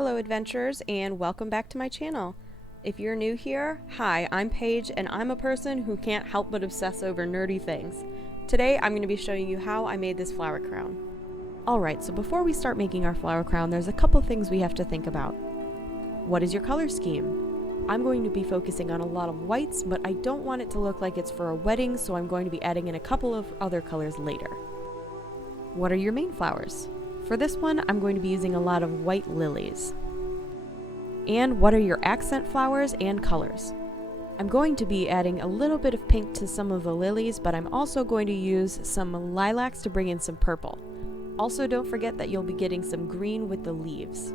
Hello adventurers, and welcome back to my channel. If you're new here, hi, I'm Paige and I'm a person who can't help but obsess over nerdy things. Today I'm going to be showing you how I made this flower crown. Alright, so before we start making our flower crown, there's a couple things we have to think about. What is your color scheme? I'm going to be focusing on a lot of whites, but I don't want it to look like it's for a wedding, so I'm going to be adding in a couple of other colors later. What are your main flowers? For this one, I'm going to be using a lot of white lilies. And what are your accent flowers and colors? I'm going to be adding a little bit of pink to some of the lilies, but I'm also going to use some lilacs to bring in some purple. Also, don't forget that you'll be getting some green with the leaves.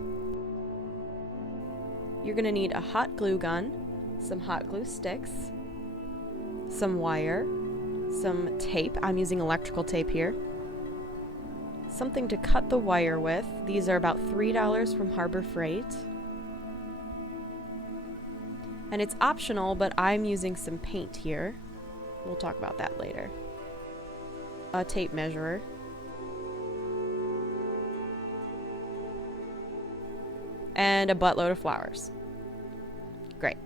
You're going to need a hot glue gun, some hot glue sticks, some wire, some tape. I'm using electrical tape here. Something to cut the wire with. These are about $3 from Harbor Freight. And it's optional, but I'm using some paint here. We'll talk about that later. A tape measurer. And a buttload of flowers. Great.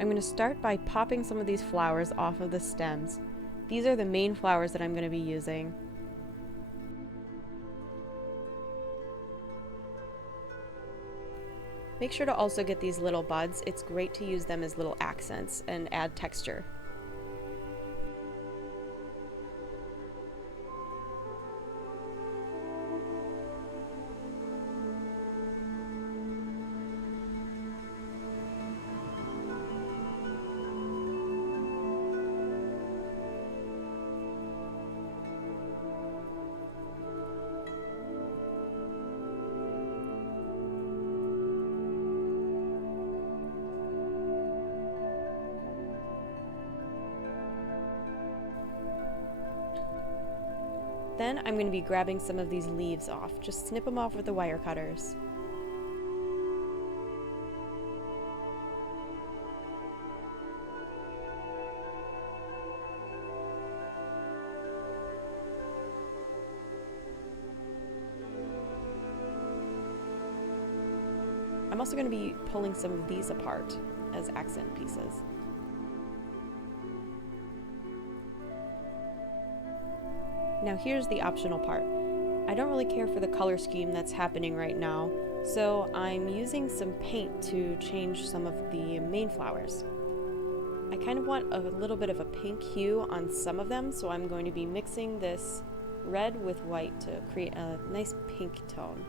I'm going to start by popping some of these flowers off of the stems. These are the main flowers that I'm going to be using. Make sure to also get these little buds. It's great to use them as little accents and add texture. Then I'm going to be grabbing some of these leaves off. Just snip them off with the wire cutters. I'm also going to be pulling some of these apart as accent pieces. Now here's the optional part. I don't really care for the color scheme that's happening right now, so I'm using some paint to change some of the main flowers. I kind of want a little bit of a pink hue on some of them, so I'm going to be mixing this red with white to create a nice pink tone.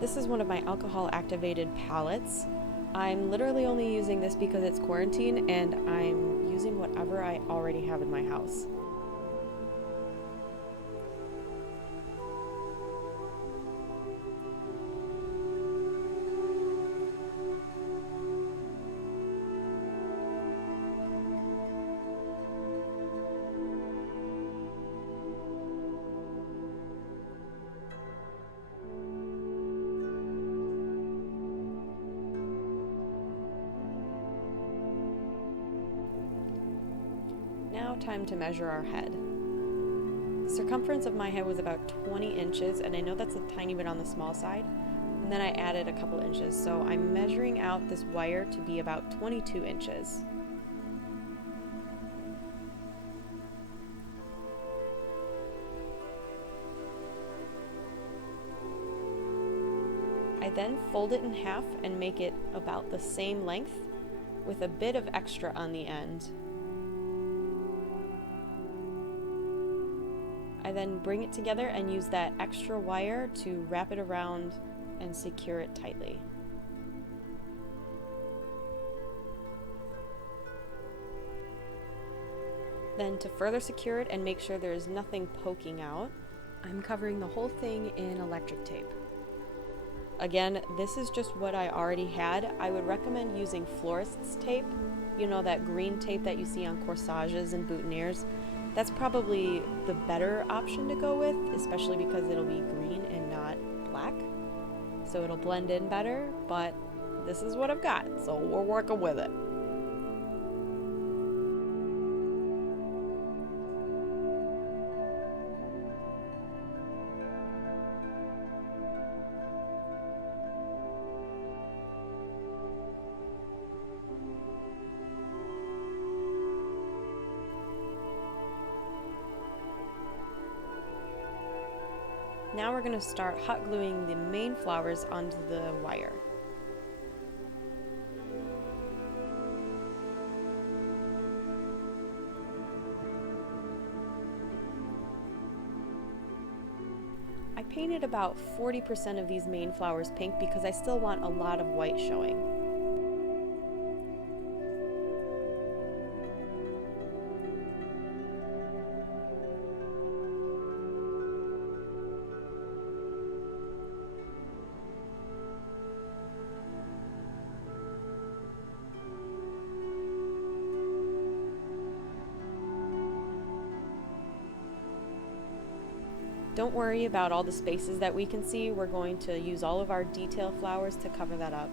This is one of my alcohol activated palettes. I'm literally only using this because it's quarantine and I'm using whatever I already have in my house. Now time to measure our head. The circumference of my head was about 20 inches, and I know that's a tiny bit on the small side. And then I added a couple inches, so I'm measuring out this wire to be about 22 inches. I then fold it in half and make it about the same length with a bit of extra on the end. I then bring it together and use that extra wire to wrap it around and secure it tightly. Then to further secure it and make sure there is nothing poking out, I'm covering the whole thing in electric tape. Again, this is just what I already had. I would recommend using Florist's tape. You know, that green tape that you see on corsages and boutonnieres. That's probably the better option to go with, especially because it'll be green and not black. so it'll blend in better, but this is what I've got, so we're working with it. Now we're going to start hot gluing the main flowers onto the wire. I painted about 40% of these main flowers pink because I still want a lot of white showing. Don't worry about all the spaces that we can see. We're going to use all of our detail flowers to cover that up.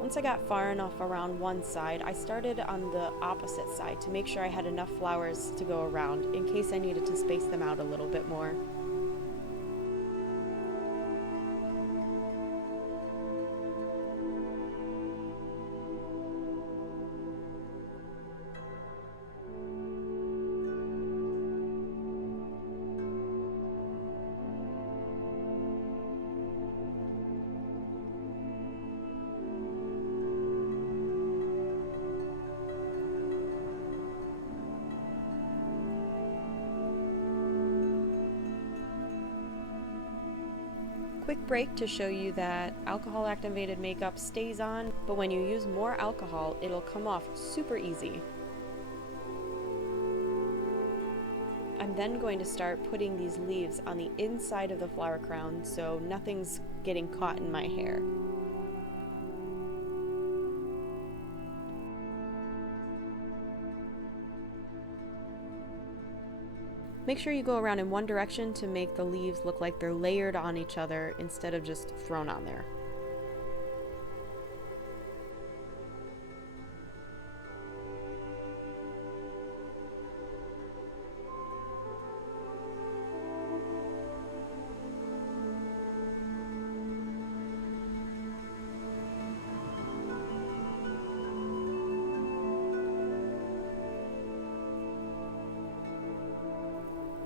Once I got far enough around one side, I started on the opposite side to make sure I had enough flowers to go around in case I needed to space them out a little bit more. Quick break to show you that alcohol activated makeup stays on, but when you use more alcohol, it'll come off super easy. I'm then going to start putting these leaves on the inside of the flower crown so nothing's getting caught in my hair. Make sure you go around in one direction to make the leaves look like they're layered on each other instead of just thrown on there.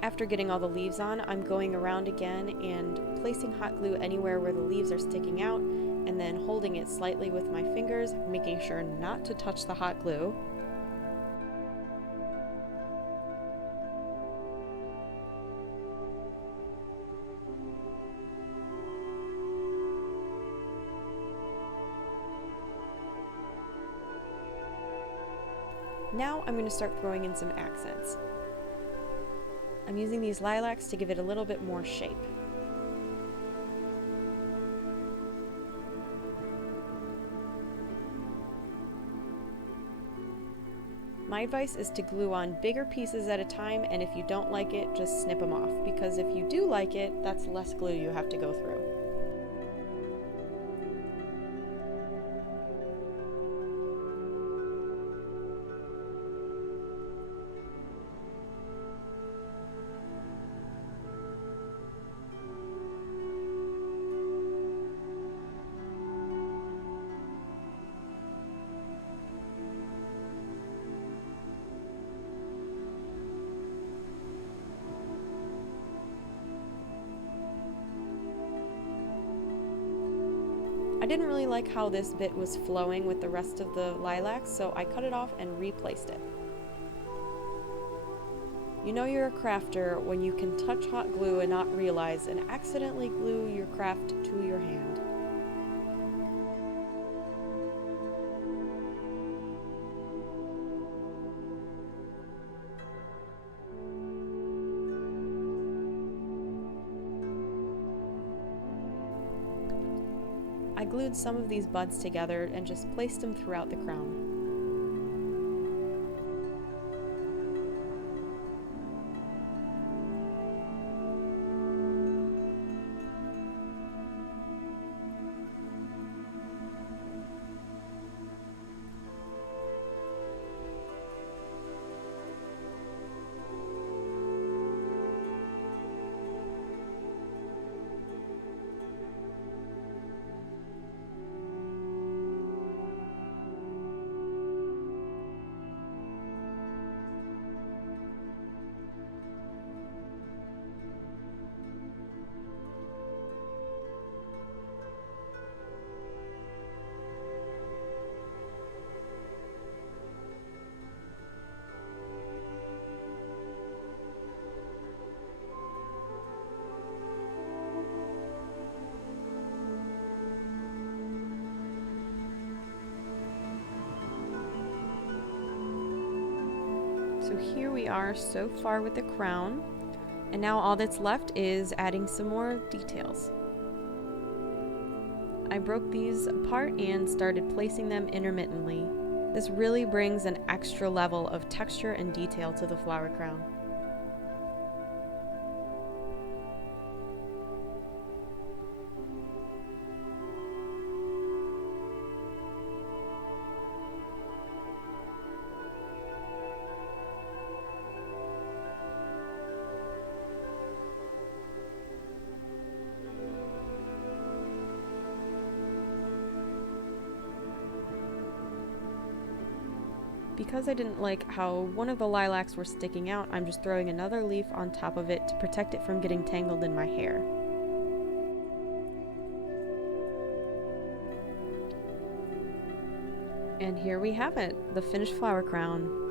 After getting all the leaves on, I'm going around again and placing hot glue anywhere where the leaves are sticking out, and then holding it slightly with my fingers, making sure not to touch the hot glue. Now I'm going to start throwing in some accents. I'm using these lilacs to give it a little bit more shape. My advice is to glue on bigger pieces at a time, and if you don't like it, just snip them off, because if you do like it, that's less glue you have to go through. I didn't really like how this bit was flowing with the rest of the lilacs, so I cut it off and replaced it. You know you're a crafter when you can touch hot glue and not realize and accidentally glue your craft to your hand. I glued some of these buds together and just placed them throughout the crown. So here we are so far with the crown, and now all that's left is adding some more details. I broke these apart and started placing them intermittently. This really brings an extra level of texture and detail to the flower crown. Because I didn't like how one of the lilacs were sticking out, I'm just throwing another leaf on top of it to protect it from getting tangled in my hair. And here we have it, the finished flower crown.